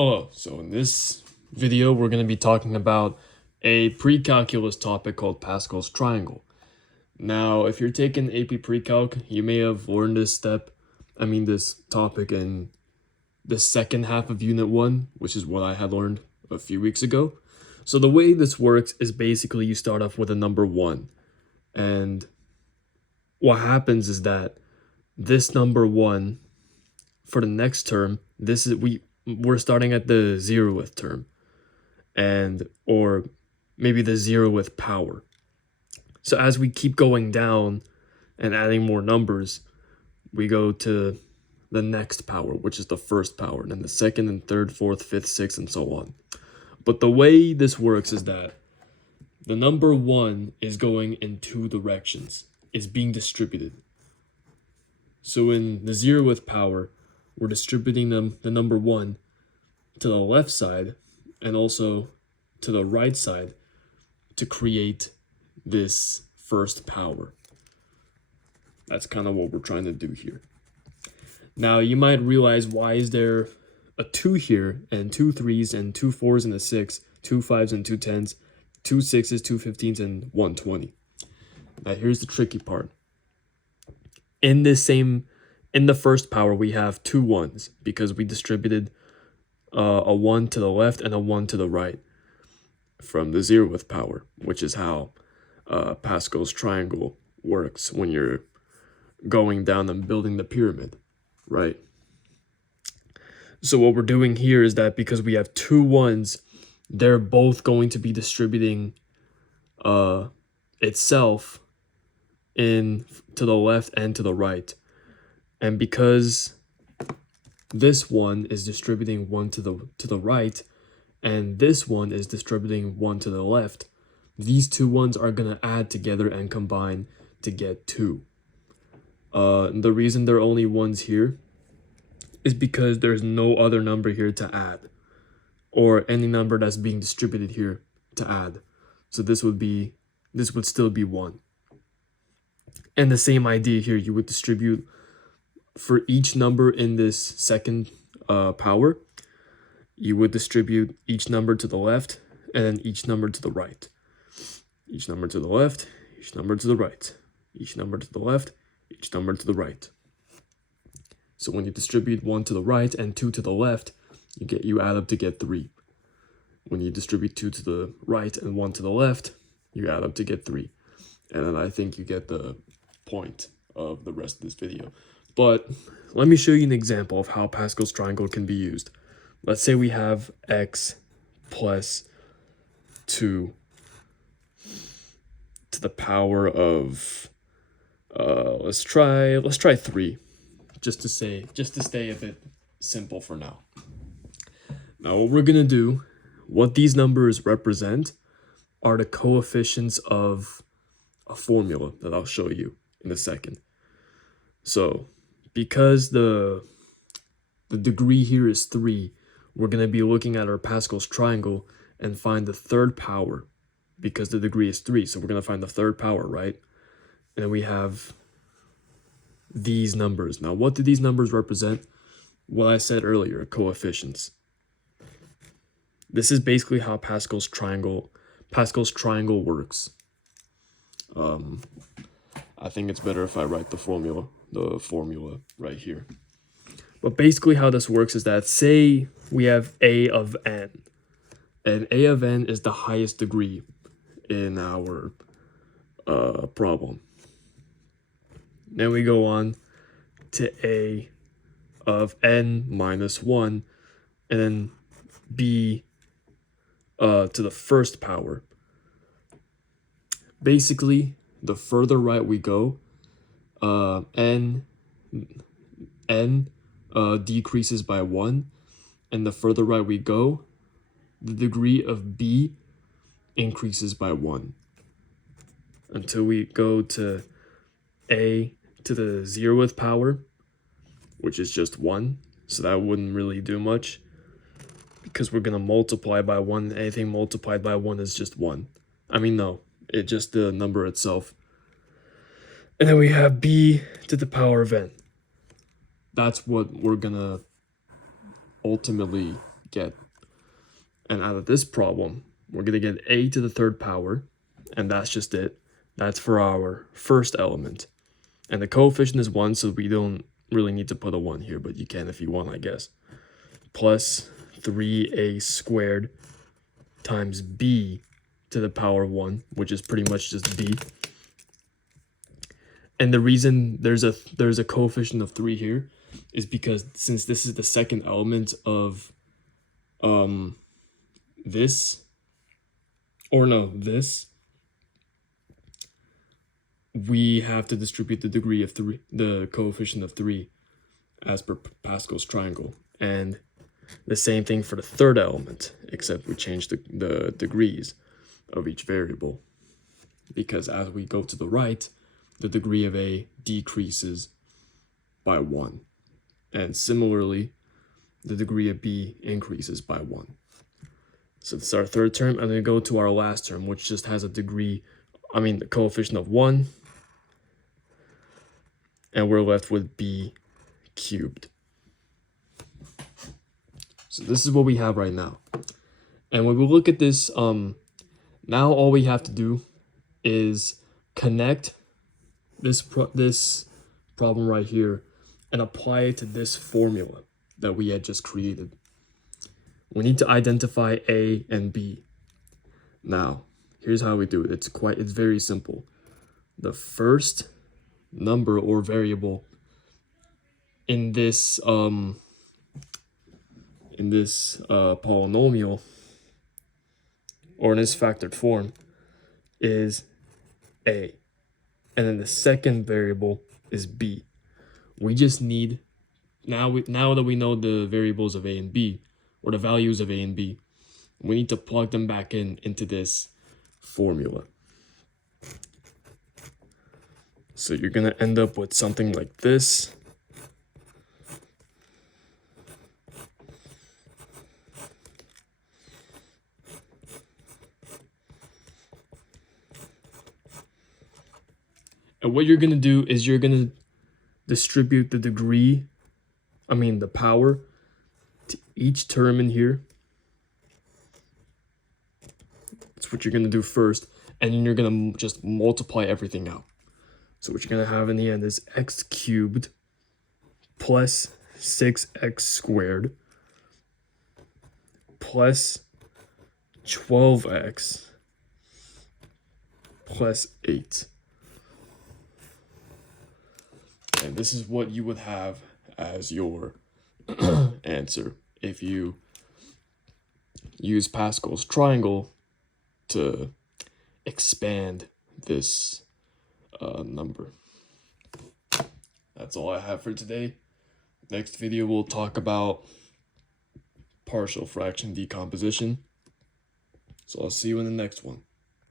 Hello, so in this video we're going to be talking about a pre-calculus topic called Pascal's triangle. Now, if you're taking AP Pre-Calc, you may have learned this topic in the second half of Unit 1, which is what I had learned a few weeks ago. So the way this works is basically you start off with a number 1, and what happens is that this number 1, for the next term, we're starting at the 0th term, or maybe the 0th power. So as we keep going down and adding more numbers, we go to the next power, which is the first power, and then the second and third, fourth, fifth, sixth, and so on. But the way this works is that the number 1 is going in two directions. It's being distributed. So in the 0th power, we're distributing the number 1 to the left side and also to the right side to create this first power. That's kind of what we're trying to do here. Now you might realize, why is there a 2 here and 2 3s and 2 4s and a 6, 2 5s and 2 10s, 2 6s, 2 15s and 1 20? Now here's the tricky part. In the first power, we have 2 1s because we distributed a 1 to the left and a 1 to the right from the 0th power, which is how Pascal's triangle works when you're going down and building the pyramid, right? So what we're doing here is that because we have 2 1s, they're both going to be distributing itself in to the left and to the right. And because this one is distributing 1 to the right and this one is distributing 1 to the left, these 2 1s are going to add together and combine to get 2. The reason there are only 1s here is because there's no other number here to add, or any number that's being distributed here to add. So this would still be 1. And the same idea here, you would distribute for each number in this second power, you would distribute each number to the left and then each number to the right. Each number to the left, each number to the right. Each number to the left, each number to the right. So when you distribute 1 to the right and 2 to the left, you add up to get 3. When you distribute 2 to the right and 1 to the left, you add up to get 3. And then I think you get the point of the rest of this video. But let me show you an example of how Pascal's triangle can be used. Let's say we have x plus 2 to the power of let's try 3, just to stay a bit simple for now. Now what we're gonna do, what these numbers represent are the coefficients of a formula that I'll show you in a second. So because the degree here is 3, we're going to be looking at our Pascal's triangle and find the third power, because the degree is 3. So we're going to find the third power, right? And we have these numbers. Now, what do these numbers represent? What I said earlier, coefficients. This is basically how Pascal's triangle works. I think it's better if I write the formula right here. But basically how this works is that, say we have a of n, and a of n is the highest degree in our problem. Then we go on to a of n minus 1, and then b to the first power. Basically, the further right we go, n decreases by 1, and the further right we go, the degree of b increases by 1, until we go to a to the 0th power, which is just 1. So that wouldn't really do much, because we're gonna multiply by 1. Anything multiplied by 1 is just 1. I mean, no, it's just the number itself. And then we have b to the power of n. That's what we're gonna ultimately get. And out of this problem, we're going to get a to the third power, and that's just it. That's for our first element. And the coefficient is 1, so we don't really need to put a 1 here, but you can if you want, I guess. Plus 3a squared times b to the power of 1, which is pretty much just b. And the reason there's a coefficient of 3 here is because since this is the second element of this, we have to distribute the degree of 3, the coefficient of 3, as per Pascal's triangle. And the same thing for the third element, except we change the degrees of each variable. Because as we go to the right, the degree of a decreases by 1. And similarly, the degree of b increases by 1. So this is our third term, and then we go to our last term, which just has a degree, the coefficient of 1, and we're left with b cubed. So this is what we have right now. And when we look at this, now all we have to do is connect this problem right here and apply it to this formula that we had just created. We need to identify a and b. Now, here's how we do it. It's very simple. The first number or variable in this polynomial, or in this factored form, is a, and then the second variable is b. We just need, now that we know the variables of a and b, or the values of a and b, we need to plug them back into this formula. So you're going to end up with something like this. And what you're going to do is you're going to distribute the the power to each term in here. That's what you're going to do first. And then you're going to just multiply everything out. So what you're going to have in the end is x cubed plus 6x squared plus 12x plus 8. And this is what you would have as your answer if you use Pascal's triangle to expand this number. That's all I have for today. Next video we'll talk about partial fraction decomposition. So I'll see you in the next one.